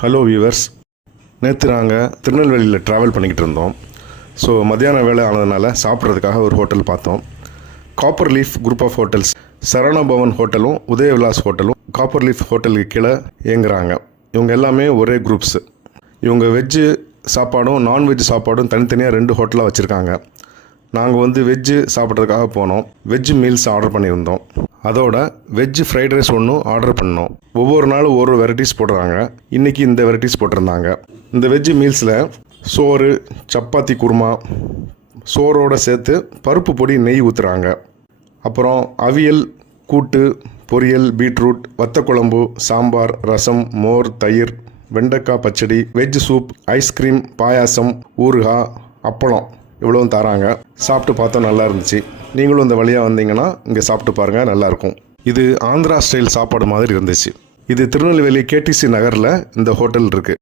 Hello viewers, நேற்று நாங்கள் திருநெல்வேலியில் ட்ராவல் பண்ணிக்கிட்டு இருந்தோம். ஸோ மத்தியான வேலை ஆனதுனால சாப்பிட்றதுக்காக ஒரு ஹோட்டல் பார்த்தோம். Copper leaf group of hotels, Saravana Bhavan ஹோட்டலும் உதயவிலாஸ் ஹோட்டலும் காப்பர் லீஃப் ஹோட்டலுக்கு கீழே இயங்குறாங்க. இவங்க எல்லாமே ஒரே குரூப்ஸு. இவங்க வெஜ்ஜு சாப்பாடும் நான்வெஜ் சாப்பாடும் தனித்தனியாக 2 ஹோட்டலாக வச்சுருக்காங்க. நாங்கள் வெஜ்ஜு சாப்பிட்றதுக்காக போனோம். வெஜ்ஜு மீல்ஸ் ஆர்டர் பண்ணியிருந்தோம். அதோட வெஜ்ஜு ஃப்ரைட் ரைஸ் ஒன்றும் ஆர்டர் பண்ணோம். ஒவ்வொரு நாளும் ஒரு வெரைட்டிஸ் போடுறாங்க. இன்றைக்கி இந்த வெரைட்டிஸ் போட்டிருந்தாங்க. இந்த வெஜ்ஜு மீல்ஸில் சோறு, சப்பாத்தி குருமா, சோறோடு சேர்த்து பருப்பு பொடி, நெய் ஊற்றுறாங்க. அப்புறம் அவியல், கூட்டு, பொரியல், பீட்ரூட், வத்தக்குழம்பு, சாம்பார், ரசம், மோர், தயிர், வெண்டைக்காய் பச்சடி, வெஜ் சூப், ஐஸ்கிரீம், பாயாசம், ஊறுகாய், அப்பளம் இவ்வளவும் தராங்க. சாப்பிட்டு பார்த்தோம், நல்லா இருந்துச்சு. நீங்களும் இந்த வழியாக வந்தீங்கன்னா இங்கே சாப்பிட்டு பாருங்கள், நல்லாயிருக்கும். இது ஆந்திரா ஸ்டைல் சாப்பாடு மாதிரி இருந்துச்சு. இது திருநெல்வேலி கேடிசி நகரில் இந்த ஹோட்டல் இருக்குது.